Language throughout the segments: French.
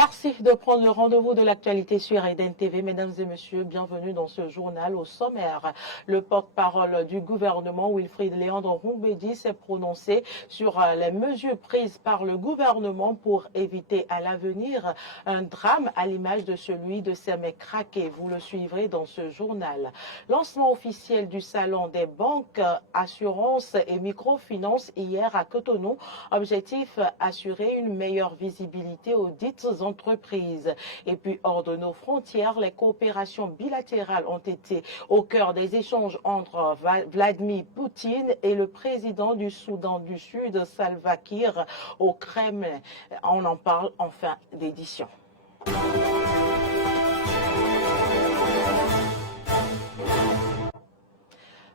Merci de prendre le rendez-vous de l'actualité sur Eden TV. Mesdames et messieurs, bienvenue dans ce journal. Au sommaire, le porte-parole du gouvernement, Wilfried Léandre Rumbedi, s'est prononcé sur les mesures prises par le gouvernement pour éviter à l'avenir un drame à l'image de celui de Sémé-Craké. Vous le suivrez dans ce journal. Lancement officiel du salon des banques, assurances et microfinances hier à Cotonou. Objectif, assurer une meilleure visibilité aux dites entreprises. Et puis, hors de nos frontières, les coopérations bilatérales ont été au cœur des échanges entre Vladimir Poutine et le président du Soudan du Sud, Salva Kiir, au Kremlin. On en parle en fin d'édition.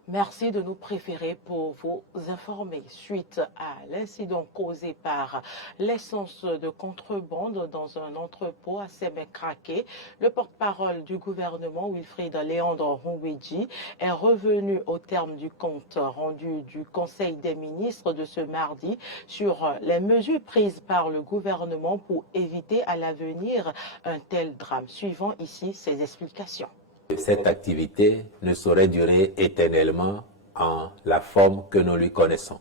Merci de nous préférer pour vous informer. Suite à l'incident causé par l'essence de contrebande dans un entrepôt à Sémé-Craké, le porte-parole du gouvernement, Wilfried Léandre Rumbedi, est revenu au terme du compte rendu du Conseil des ministres de ce mardi sur les mesures prises par le gouvernement pour éviter à l'avenir un tel drame. Suivant ici ses explications. Cette activité ne saurait durer éternellement en la forme que nous lui connaissons.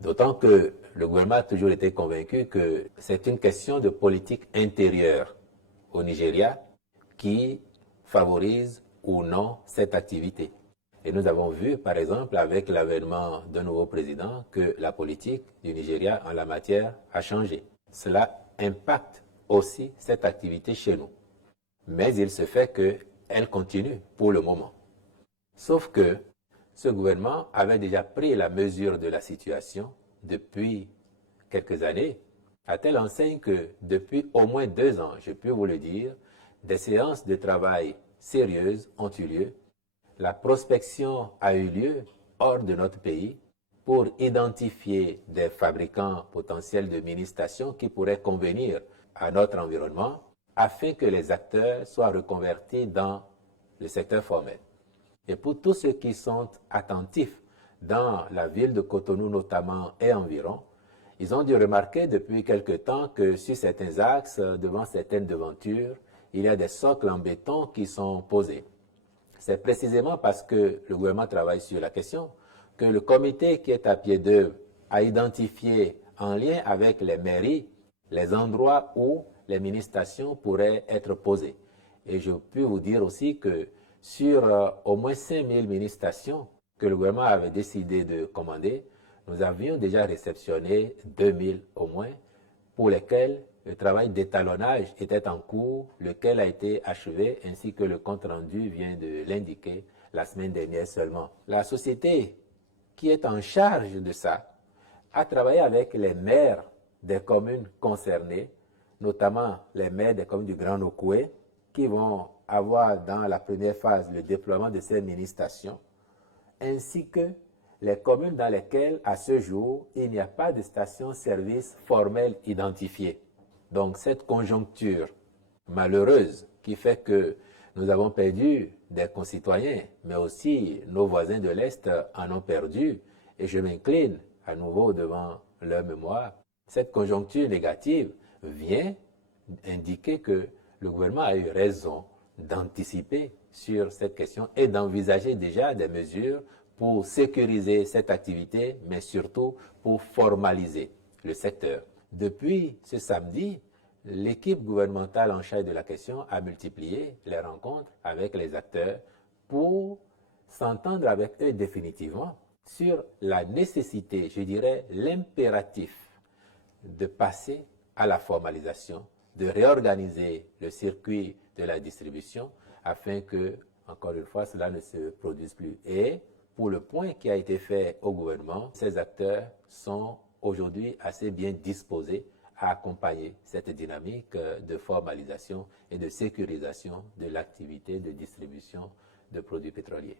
D'autant que le gouvernement a toujours été convaincu que c'est une question de politique intérieure au Nigeria qui favorise ou non cette activité. Et nous avons vu, par exemple, avec l'avènement d'un nouveau président, que la politique du Nigeria en la matière a changé. Cela impacte aussi cette activité chez nous. Mais il se fait qu'elle continue pour le moment. Sauf que ce gouvernement avait déjà pris la mesure de la situation depuis quelques années, à telle enseigne que depuis au moins 2 ans, je peux vous le dire, des séances de travail sérieuses ont eu lieu. La prospection a eu lieu hors de notre pays pour identifier des fabricants potentiels de mini-stations qui pourraient convenir à notre environnement afin que les acteurs soient reconvertis dans le secteur formel. Et pour tous ceux qui sont attentifs dans la ville de Cotonou notamment et environ, ils ont dû remarquer depuis quelque temps que sur certains axes, devant certaines devantures, il y a des socles en béton qui sont posés. C'est précisément parce que le gouvernement travaille sur la question que le comité qui est à pied d'œuvre a identifié en lien avec les mairies les endroits où les mini-stations pourraient être posées. Et je peux vous dire aussi que sur au moins 5000 mini-stations que le gouvernement avait décidé de commander, nous avions déjà réceptionné 2000 au moins, pour lesquels le travail d'étalonnage était en cours, lequel a été achevé, ainsi que le compte-rendu vient de l'indiquer la semaine dernière seulement. La société qui est en charge de ça a travaillé avec les maires des communes concernées, notamment les maires des communes du Grand Okoué, qui vont avoir dans la première phase le déploiement de ces mini-stations, ainsi que les communes dans lesquelles, à ce jour, il n'y a pas de station-service formelle identifiée. Donc cette conjoncture malheureuse qui fait que nous avons perdu des concitoyens, mais aussi nos voisins de l'Est en ont perdu, et je m'incline à nouveau devant leur mémoire, cette conjoncture négative vient indiquer que le gouvernement a eu raison d'anticiper sur cette question et d'envisager déjà des mesures pour sécuriser cette activité, mais surtout pour formaliser le secteur. Depuis ce samedi, l'équipe gouvernementale en charge de la question a multiplié les rencontres avec les acteurs pour s'entendre avec eux définitivement sur la nécessité, je dirais l'impératif de passer à la formalisation, de réorganiser le circuit de la distribution afin que, encore une fois, cela ne se produise plus. Et pour le point qui a été fait au gouvernement, ces acteurs sont aujourd'hui assez bien disposés à accompagner cette dynamique de formalisation et de sécurisation de l'activité de distribution de produits pétroliers.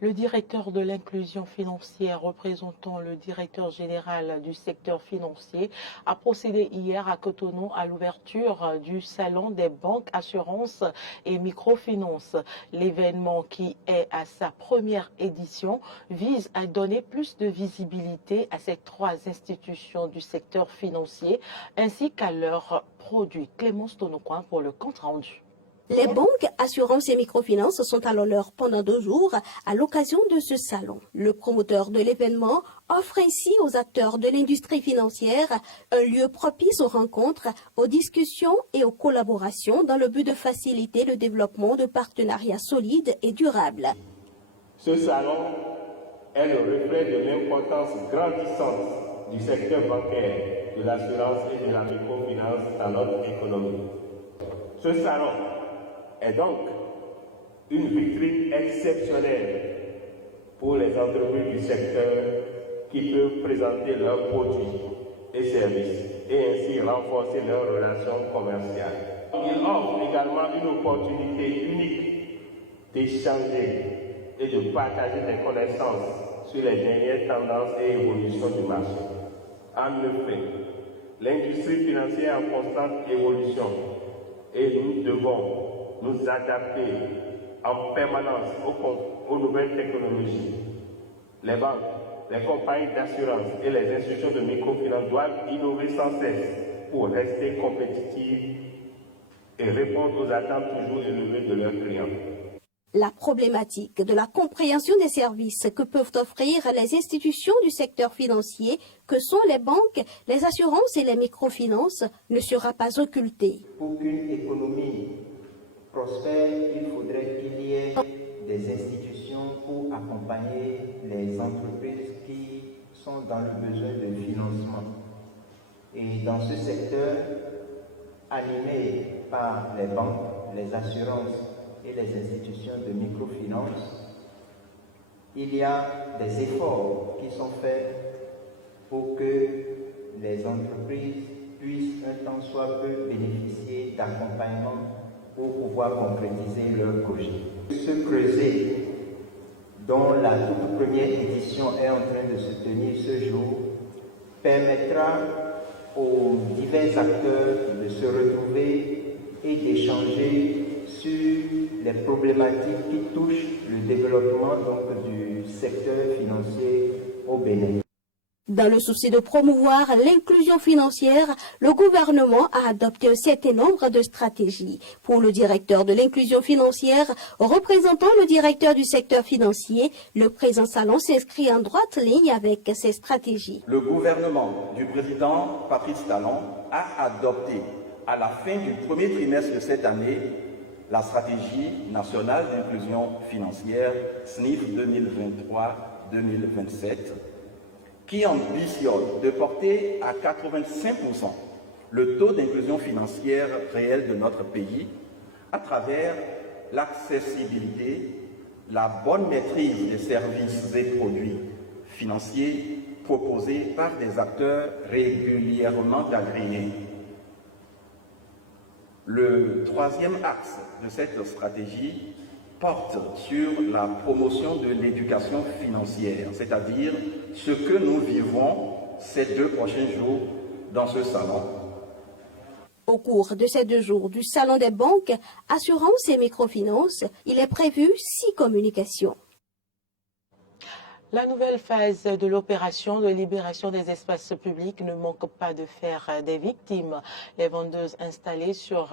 Le directeur de l'inclusion financière représentant le directeur général du secteur financier a procédé hier à Cotonou à l'ouverture du salon des banques, assurances et microfinances. L'événement, qui est à sa première édition, vise à donner plus de visibilité à ces 3 institutions du secteur financier ainsi qu'à leurs produits. Clémence Tonocoin pour le compte rendu. Les banques, assurances et microfinances sont à l'honneur pendant 2 jours à l'occasion de ce salon. Le promoteur de l'événement offre ainsi aux acteurs de l'industrie financière un lieu propice aux rencontres, aux discussions et aux collaborations dans le but de faciliter le développement de partenariats solides et durables. Ce salon est le reflet de l'importance grandissante du secteur bancaire, de l'assurance et de la microfinance dans notre économie. Ce salon est donc une vitrine exceptionnelle pour les entreprises du secteur qui peuvent présenter leurs produits et services et ainsi renforcer leurs relations commerciales. Il offre également une opportunité unique d'échanger et de partager des connaissances sur les dernières tendances et évolutions du marché. En effet, l'industrie financière en constante évolution et nous devons nous adapter en permanence aux nouvelles technologies. Les banques, les compagnies d'assurance et les institutions de microfinance doivent innover sans cesse pour rester compétitives et répondre aux attentes toujours élevées de leurs clients. La problématique de la compréhension des services que peuvent offrir les institutions du secteur financier, que sont les banques, les assurances et les microfinances, ne sera pas occultée. Pour qu'une économie prospère, il faudrait qu'il y ait des institutions pour accompagner les entreprises qui sont dans le besoin de financement. Et dans ce secteur, animé par les banques, les assurances et les institutions de microfinance, il y a des efforts qui sont faits pour que les entreprises puissent un tant soit peu bénéficier d'accompagnement pour pouvoir concrétiser leurs projets. Ce creuset, dont la toute première édition est en train de se tenir ce jour, permettra aux divers acteurs de se retrouver et d'échanger sur les problématiques qui touchent le développement du secteur financier au Bénin. Dans le souci de promouvoir l'inclusion financière, le gouvernement a adopté un certain nombre de stratégies. Pour le directeur de l'inclusion financière, représentant le directeur du secteur financier, le présent salon s'inscrit en droite ligne avec ces stratégies. Le gouvernement du président Patrice Talon a adopté à la fin du premier trimestre de cette année la stratégie nationale d'inclusion financière SNIF 2023-2027 qui ambitionne de porter à 85% le taux d'inclusion financière réel de notre pays à travers l'accessibilité, la bonne maîtrise des services et produits financiers proposés par des acteurs régulièrement agréés. Le troisième axe de cette stratégie porte sur la promotion de l'éducation financière, c'est-à-dire ce que nous vivons ces 2 prochains jours dans ce salon. Au cours de ces 2 jours du Salon des banques, assurances et microfinances, il est prévu 6 communications. La nouvelle phase de l'opération de libération des espaces publics ne manque pas de faire des victimes. Les vendeuses installées sur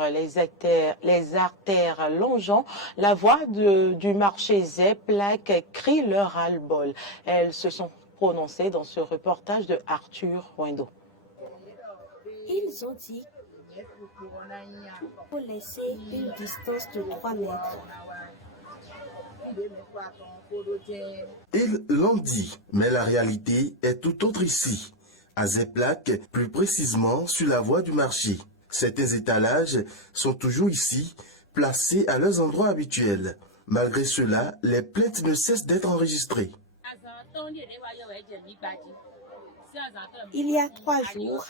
les artères longeant la voie du marché Zeplac crient leur ras-le-bol. Elles se sont prononcées dans ce reportage de Arthur Wendo. Ils ont dit qu'il faut laisser une distance de 3 mètres. Ils l'ont dit, mais la réalité est tout autre ici. À Zeplac, plus précisément sur la voie du marché. Certains étalages sont toujours ici, placés à leurs endroits habituels. Malgré cela, les plaintes ne cessent d'être enregistrées. Il y a 3 jours,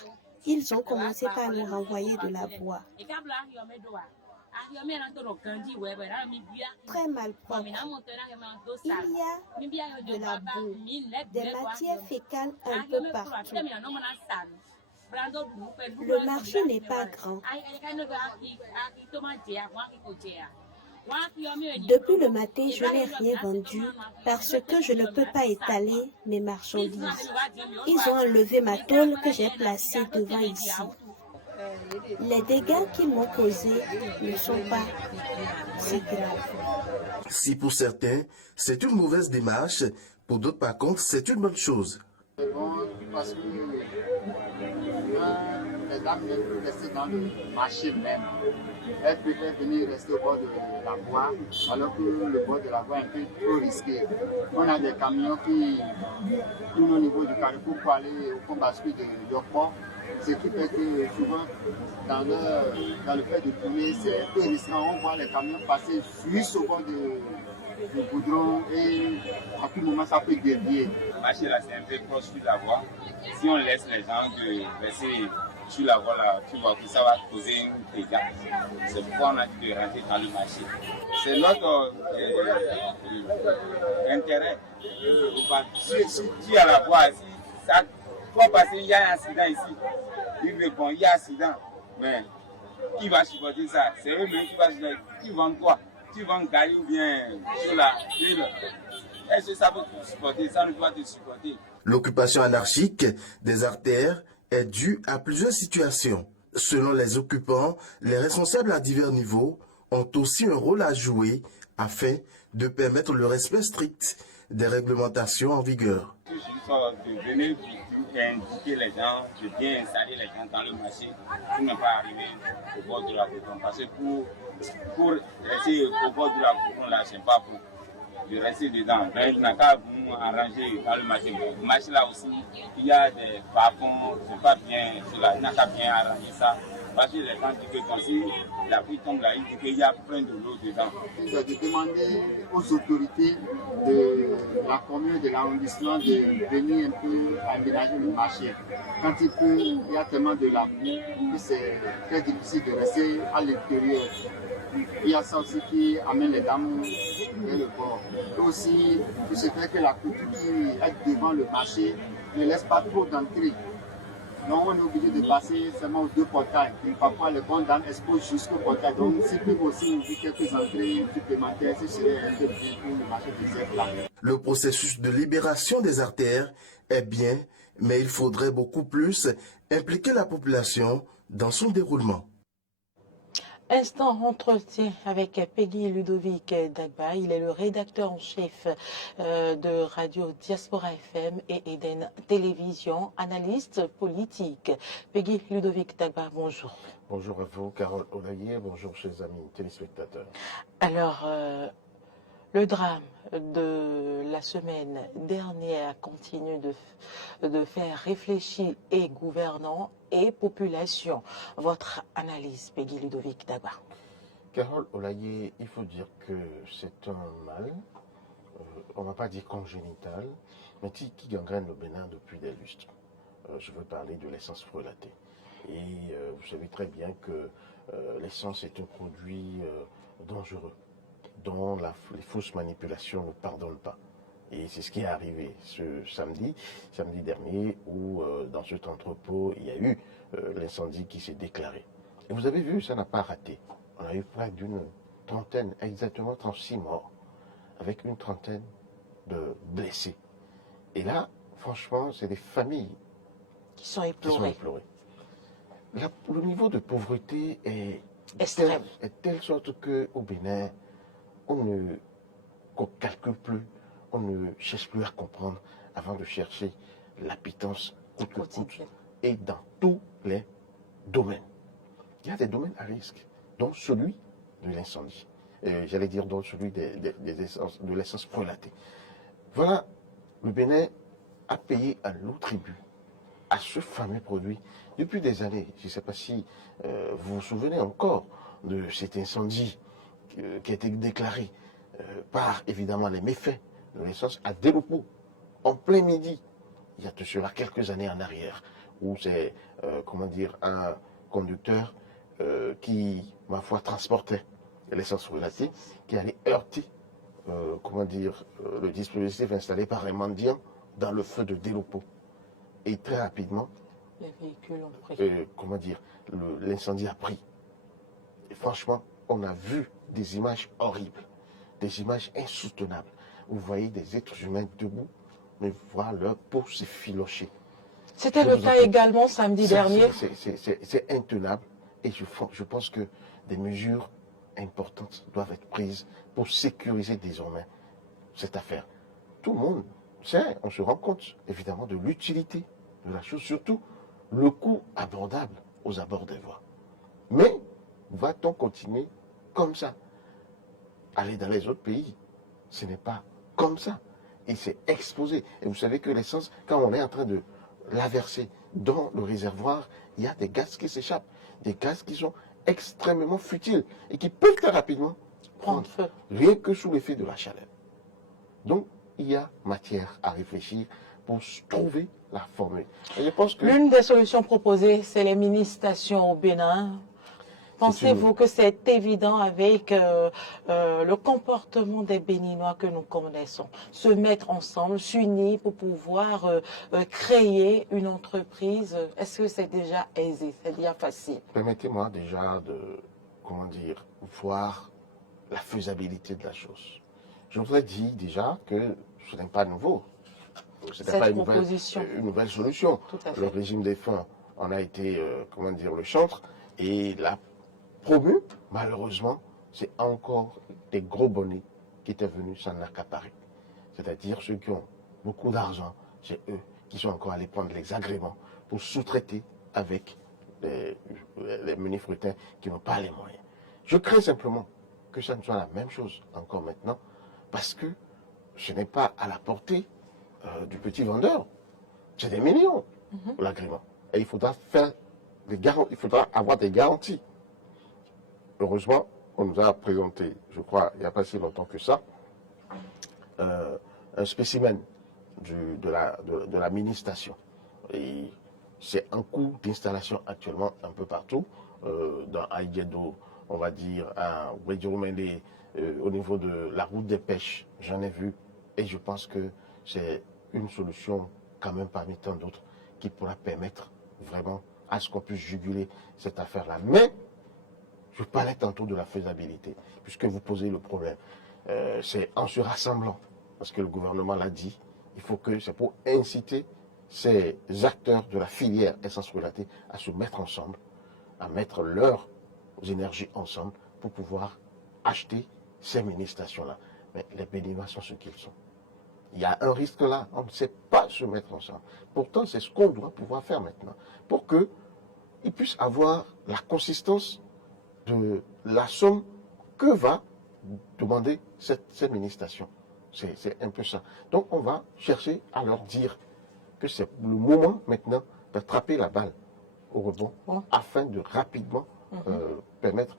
ils ont commencé par nous renvoyer de la voie. Très mal propre. Il y a de la boue, des matières fécales un peu partout. Le marché n'est pas grand. Depuis le matin, je n'ai rien vendu parce que je ne peux pas étaler mes marchandises. Ils ont enlevé ma tôle que j'ai placée devant ici. les dégâts qu'ils m'ont causés ne sont pas si graves. Si pour certains, c'est une mauvaise démarche, pour d'autres par contre, c'est une bonne chose. C'est bon parce que les dames ne peuvent rester dans le marché même. Elles préfèrent venir rester au bord de la voie, alors que le bord de la voie est un peu trop risqué. On a des camions qui tournent au niveau du carrefour pour aller au pont bascule de Yopor. Ce qui fait que souvent, dans le fait de tourner, c'est un peu risquant. On voit les camions passer juste au bord du goudron et à tout moment, ça peut dévier. Le marché là, c'est un peu proche sur la voie. Si on laisse les gens rester sur la voie là, tu vois que ça va causer un dégât. C'est pourquoi on a dit de rentrer dans le marché. C'est notre intérêt. Si tu es à la voie, si ça va passer, il y a un accident ici. Il veut bon, il y a un accident. Mais qui va supporter ça? C'est eux-mêmes qui vont supporter. Qui vendent quoi? Tu vends gari ou bien sur la ville. Est-ce que ça peut te supporter? Ça ne doit te supporter. L'occupation anarchique des artères est due à plusieurs situations. Selon les occupants, les responsables à divers niveaux ont aussi un rôle à jouer afin de permettre le respect strict des réglementations en vigueur. Toujours de venir indiquer les gens, de bien installer les gens dans le marché pour ne pas arriver au bord de la route. Parce que pour rester au bord de la route, là, c'est pas pour de rester dedans. Mais il n'a qu'à vous arranger dans le marché. Le marché là aussi, il y a des bas-fonds, c'est pas bien cela. Il n'a qu'à bien arranger ça. Parce que les gens disent que quand si la pluie tombe là, il dit qu'il y a plein de l'eau dedans. C'est de demander aux autorités de la commune, de l'arrondissement de venir un peu aménager le marché. Quand il y a tellement de la boue que c'est très difficile de rester à l'intérieur. Il y a ça aussi qui amène les dames vers le port. Et aussi, il se fait que la couture qui est devant le marché ne laisse pas trop d'entrée. Donc on est obligé de passer seulement aux deux portails. Et parfois les bonnes dames exposent jusqu'au portail. Donc s'ils peuvent aussi ouvrir quelques entrées supplémentaires, ce serait un peu bien pour le marché de cette là. Le processus de libération des artères est bien, mais il faudrait beaucoup plus impliquer la population dans son déroulement. Instant entretien avec Peggy Ludovic Dagba. Il est le rédacteur en chef de Radio Diaspora FM et Eden Télévision, analyste politique. Peggy Ludovic Dagba, bonjour. Bonjour à vous, Carole Olaïe. Bonjour, chers amis téléspectateurs. Alors, le drame de la semaine dernière continue de faire réfléchir et gouvernants et population. Votre analyse, Peggy Ludovic Dagba. Carole Olaïe, il faut dire que c'est un mal, on ne va pas dire congénital, mais qui gangrène le Bénin depuis des lustres. Je veux parler de l'essence frelatée. Et vous savez très bien que l'essence est un produit dangereux, dont les fausses manipulations ne pardonnent pas. Et c'est ce qui est arrivé ce samedi dernier, où dans cet entrepôt, il y a eu l'incendie qui s'est déclaré. Et vous avez vu, ça n'a pas raté. On a eu près d'une trentaine, exactement 36 morts, avec une trentaine de blessés. Et là, franchement, c'est des familles qui sont éplorées. Le niveau de pauvreté est extrême. De telle sorte qu'au Bénin, on ne calcule plus, on ne cherche plus à comprendre avant de chercher l'appétence coûte que coûte, et dans tous les domaines. Il y a des domaines à risque, dont celui de l'incendie. J'allais dire dont celui de l'essence frelatée. Voilà, le Bénin a payé un lourd tribut à ce fameux produit depuis des années. Je ne sais pas si vous vous souvenez encore de cet incendie qui a été déclaré par évidemment les méfaits de l'essence à Delopo, en plein midi, il y a de cela quelques années en arrière, où c'est, un conducteur qui, ma foi, transportait l'essence frelatée, qui allait heurter, le dispositif installé par un mendiant dans le feu de Delopo. Et très rapidement, les véhicules ont pris. L'incendie a pris. Et franchement, on a vu des images horribles, des images insoutenables. Vous voyez des êtres humains debout, mais voir leur peau s'effilocher. C'était le cas également samedi dernier. C'est intenable. Et je pense que des mesures importantes doivent être prises pour sécuriser désormais cette affaire. Tout le monde sait, on se rend compte évidemment de l'utilité de la chose, surtout le coût abordable aux abords des voies. Mais va-t-on continuer comme ça? Aller dans les autres pays, ce n'est pas comme ça. Et c'est exposé. Et vous savez que l'essence, quand on est en train de la verser dans le réservoir, il y a des gaz qui s'échappent, des gaz qui sont extrêmement futiles et qui peuvent très rapidement prendre feu, rien que sous l'effet de la chaleur. Donc, il y a matière à réfléchir pour trouver la formule. Et je pense que l'une des solutions proposées, c'est les mini-stations au Bénin. Pensez-vous que c'est évident avec le comportement des Béninois que nous connaissons? Se mettre ensemble, s'unir pour pouvoir créer une entreprise, est-ce que c'est déjà aisé, c'est déjà facile? Permettez-moi déjà de, voir la faisabilité de la chose. Je voudrais dire déjà que ce n'est pas nouveau. Ce n'est pas une nouvelle solution. Le régime des fonds en a été, le chantre, et la promu, malheureusement, c'est encore des gros bonnets qui étaient venus s'en accaparer. C'est-à-dire ceux qui ont beaucoup d'argent, c'est eux qui sont encore allés prendre les agréments pour sous-traiter avec les menus-frutins qui n'ont pas les moyens. Je crains simplement que ça ne soit la même chose encore maintenant, parce que ce n'est pas à la portée du petit vendeur. C'est des millions, l'agrément. Et il faudra avoir des garanties. Heureusement, on nous a présenté, je crois, il n'y a pas si longtemps que ça, un spécimen de la mini-station. Et c'est un coût d'installation actuellement un peu partout, dans Aïdjedo, on va dire, à Ouedjoumende, au niveau de la route des pêches, j'en ai vu, et je pense que c'est une solution quand même parmi tant d'autres qui pourra permettre vraiment à ce qu'on puisse juguler cette affaire-là. Mais je parlais tantôt de la faisabilité, puisque vous posez le problème. C'est en se rassemblant, parce que le gouvernement l'a dit, c'est pour inciter ces acteurs de la filière essence relatée à se mettre ensemble, à mettre leurs énergies ensemble pour pouvoir acheter ces mini-stations-là. Mais les Béninois sont ce qu'ils sont. Il y a un risque là, on ne sait pas se mettre ensemble. Pourtant, c'est ce qu'on doit pouvoir faire maintenant, pour qu'ils puissent avoir la consistance de la somme que va demander cette mini-station. C'est un peu ça. Donc on va chercher à leur dire que c'est le moment maintenant d'attraper la balle au rebond afin de rapidement permettre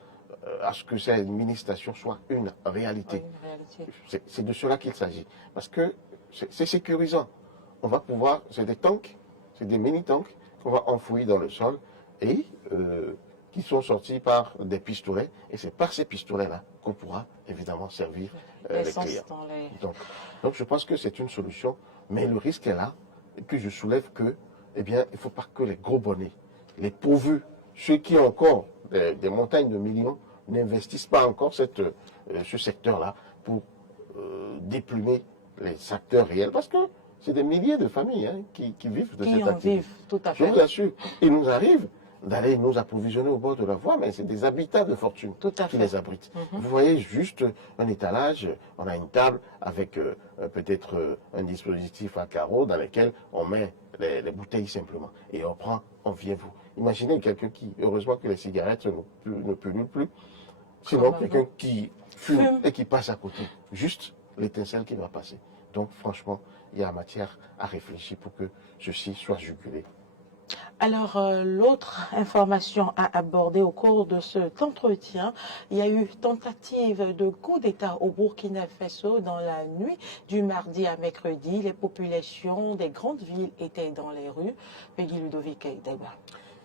à ce que cette mini-station soit une réalité. C'est de cela qu'il s'agit. Parce que c'est sécurisant. On va pouvoir, c'est des tanks, c'est des mini-tanks qu'on va enfouir dans le sol et qui sont sortis par des pistolets, et c'est par ces pistolets-là qu'on pourra évidemment servir les clients. Donc je pense que c'est une solution, mais le risque est là, et que je soulève que, il ne faut pas que les gros bonnets, les pourvus, ceux qui ont encore des montagnes de millions, n'investissent pas encore ce secteur-là pour déplumer les acteurs réels, parce que c'est des milliers de familles qui vivent de cette activité. Tout à fait. Je vous assure, il nous arrive d'aller nous approvisionner au bord de la voie, mais c'est des habitats de fortune qui les abritent. Vous voyez juste un étalage, on a une table avec peut-être un dispositif à carreaux dans lequel on met les bouteilles simplement. Et on vient vous. Imaginez quelqu'un qui, heureusement que les cigarettes ne pullulent plus, sinon quelqu'un qui fume et qui passe à côté. Juste l'étincelle qui va passer. Donc franchement, il y a matière à réfléchir pour que ceci soit jugulé. Alors, l'autre information à aborder au cours de cet entretien, il y a eu tentative de coup d'État au Burkina Faso dans la nuit du mardi à mercredi. Les populations des grandes villes étaient dans les rues. Peggy Ludovic Aïdaba.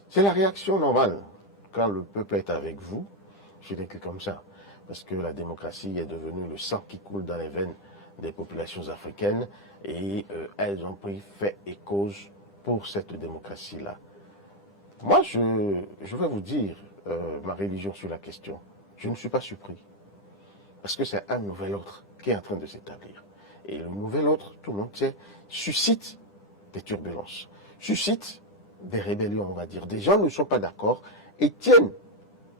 C'est la réaction normale. Quand le peuple est avec vous, ce n'est que comme ça. Parce que la démocratie est devenue le sang qui coule dans les veines des populations africaines et elles ont pris fait et cause pour cette démocratie-là. Moi, je vais vous dire ma religion sur la question. Je ne suis pas surpris. Parce que c'est un nouvel ordre qui est en train de s'établir. Et le nouvel ordre, tout le monde sait, suscite des turbulences, suscite des rébellions, on va dire. Des gens ne sont pas d'accord et tiennent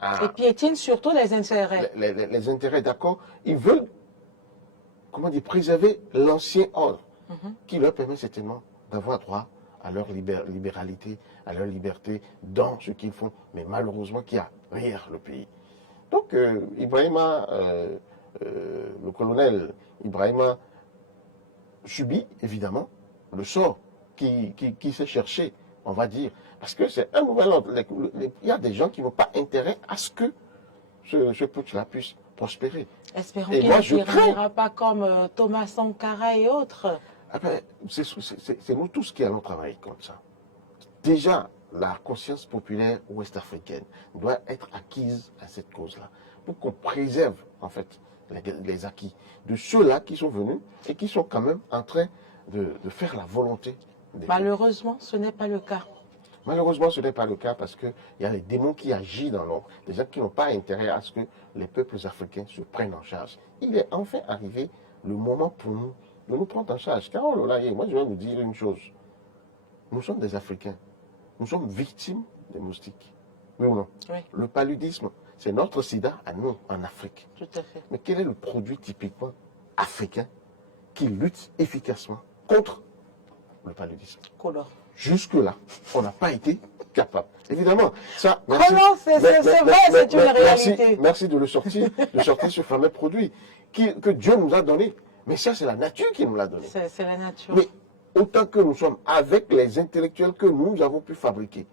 Ah. Et piétinent surtout les intérêts. Les intérêts, d'accord. Ils veulent, comment dire, préserver l'ancien ordre qui leur permet certainement d'avoir droit à leur libéralité, à leur liberté dans ce qu'ils font, mais malheureusement qui arrière le pays. Donc, Ibrahima, le colonel Ibrahima subit évidemment le sort qui s'est cherché, on va dire, parce que c'est un nouvel ordre. Il y a des gens qui n'ont pas intérêt à ce que ce peuple-là puisse prospérer. Espérons Et qu'il moi, ne je finira pas comme Thomas Sankara et autres. Ah ben, c'est nous tous qui allons travailler comme ça. Déjà, la conscience populaire ouest-africaine doit être acquise à cette cause-là, pour qu'on préserve, en fait, les acquis de ceux-là qui sont venus et qui sont quand même en train de faire la volonté des Malheureusement, ce n'est pas le cas. Malheureusement, ce n'est pas le cas parce qu'il y a les démons qui agissent dans l'ombre, des gens qui n'ont pas intérêt à ce que les peuples africains se prennent en charge. Il est enfin arrivé le moment pour nous de nous prendre en charge. Carole Olaye, moi je vais vous dire une chose. Nous sommes des Africains. Nous sommes victimes des moustiques. Oui ou non? Oui. Le paludisme, c'est notre sida à nous, en Afrique. Tout à fait. Mais quel est le produit typiquement africain qui lutte efficacement contre le paludisme? Color. Jusque-là, on n'a pas été capable. Évidemment, ça... Merci, Comment c'est vrai, c'est une réalité. Merci de sortir ce fameux produit que Dieu nous a donné. Mais ça, c'est la nature qui nous l'a donné. C'est la nature. Mais autant que nous sommes avec les intellectuels que nous avons pu fabriquer,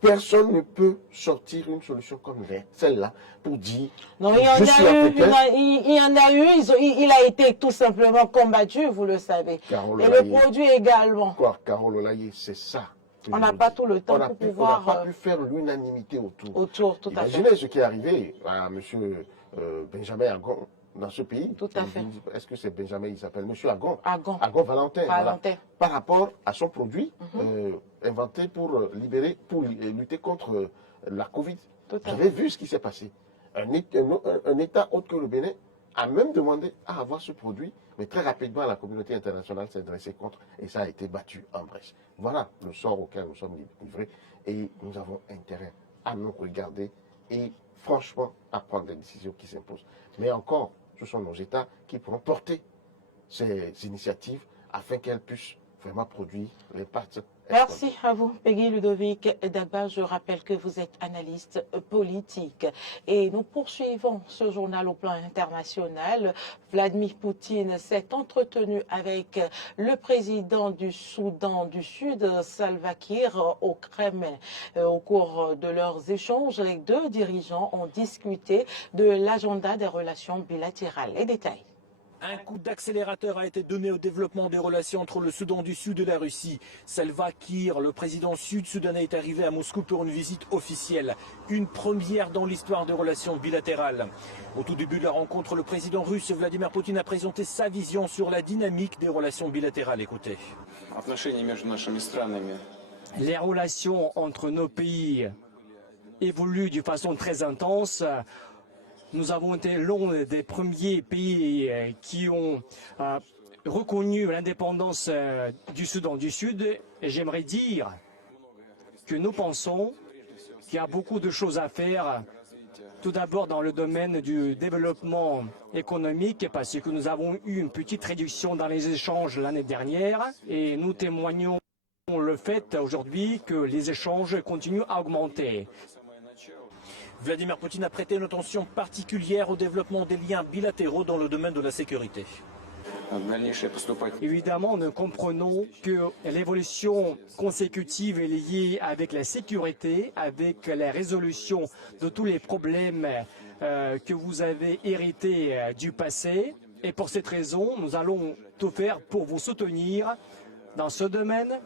personne ne peut sortir une solution comme celle-là pour dire non, il y en a eu, il a été tout simplement combattu, vous le savez. Et le produit également. Quoi, Carole Olaye, c'est ça. On n'a pas tout le temps pour pouvoir... On n'a pas pu faire l'unanimité autour. Tout à fait. Imaginez ce qui est arrivé à M. Benjamin Agon dans ce pays. Tout à fait. Est-ce que c'est Benjamin, il s'appelle M. Agon? Agon Valentin. Voilà. Par rapport à son produit inventé pour lutter contre la Covid. Vous avez vu ce qui s'est passé. Un État autre que le Bénin a même demandé à avoir ce produit, mais très rapidement la communauté internationale s'est dressée contre et ça a été battu en brèche. Voilà le sort auquel nous sommes livrés et nous avons intérêt à nous regarder et franchement à prendre des décisions qui s'imposent. Mais encore, ce sont nos États qui pourront porter ces initiatives afin qu'elles puissent vraiment produire l'impact. Merci à vous, Peggy Ludovic Dagba. Je rappelle que vous êtes analyste politique. Et nous poursuivons ce journal au plan international. Vladimir Poutine s'est entretenu avec le président du Soudan du Sud, Salva Kiir, au Kremlin. Au cours de leurs échanges, les deux dirigeants ont discuté de l'agenda des relations bilatérales. Les détails. Un coup d'accélérateur a été donné au développement des relations entre le Soudan du Sud et la Russie. Salva Kiir, le président sud-soudanais, est arrivé à Moscou pour une visite officielle. Une première dans l'histoire des relations bilatérales. Au tout début de la rencontre, le président russe Vladimir Poutine a présenté sa vision sur la dynamique des relations bilatérales. Écoutez. Les relations entre nos pays évoluent de façon très intense. Nous avons été l'un des premiers pays qui ont reconnu l'indépendance du Soudan du Sud. Et j'aimerais dire que nous pensons qu'il y a beaucoup de choses à faire. Tout d'abord dans le domaine du développement économique, parce que nous avons eu une petite réduction dans les échanges l'année dernière. Et nous témoignons le fait aujourd'hui que les échanges continuent à augmenter. Vladimir Poutine a prêté une attention particulière au développement des liens bilatéraux dans le domaine de la sécurité. Évidemment, nous comprenons que l'évolution consécutive est liée avec la sécurité, avec la résolution de tous les problèmes que vous avez hérités du passé. Et pour cette raison, nous allons tout faire pour vous soutenir dans ce domaine.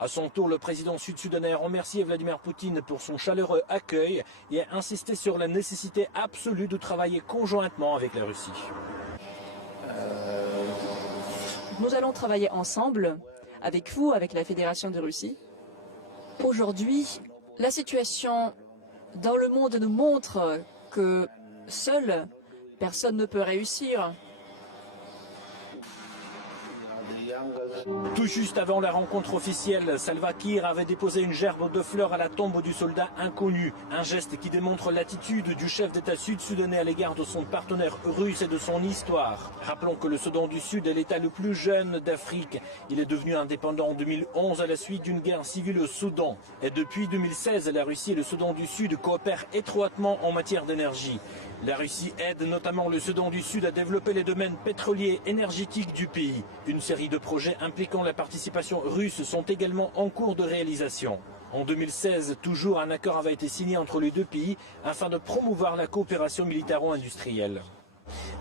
À son tour, le président sud-soudanais a remercié Vladimir Poutine pour son chaleureux accueil et a insisté sur la nécessité absolue de travailler conjointement avec la Russie. Nous allons travailler ensemble, avec vous, avec la Fédération de Russie. Aujourd'hui, la situation dans le monde nous montre que seul, personne ne peut réussir. Tout juste avant la rencontre officielle, Salva Kiir avait déposé une gerbe de fleurs à la tombe du soldat inconnu. Un geste qui démontre l'attitude du chef d'État sud-soudanais à l'égard de son partenaire russe et de son histoire. Rappelons que le Soudan du Sud est l'État le plus jeune d'Afrique. Il est devenu indépendant en 2011 à la suite d'une guerre civile au Soudan. Et depuis 2016, la Russie et le Soudan du Sud coopèrent étroitement en matière d'énergie. La Russie aide notamment le Soudan du Sud à développer les domaines pétroliers et énergétiques du pays. Une série de projets impliquant la participation russe sont également en cours de réalisation. En 2016, toujours un accord avait été signé entre les deux pays afin de promouvoir la coopération militaro-industrielle.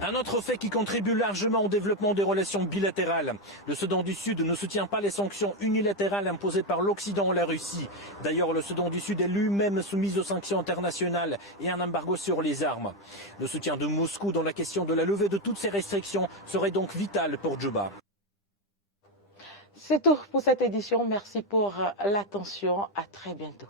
Un autre fait qui contribue largement au développement des relations bilatérales. Le Soudan du Sud ne soutient pas les sanctions unilatérales imposées par l'Occident à la Russie. D'ailleurs, le Soudan du Sud est lui-même soumis aux sanctions internationales et un embargo sur les armes. Le soutien de Moscou dans la question de la levée de toutes ces restrictions serait donc vital pour Djouba. C'est tout pour cette édition. Merci pour l'attention. À très bientôt.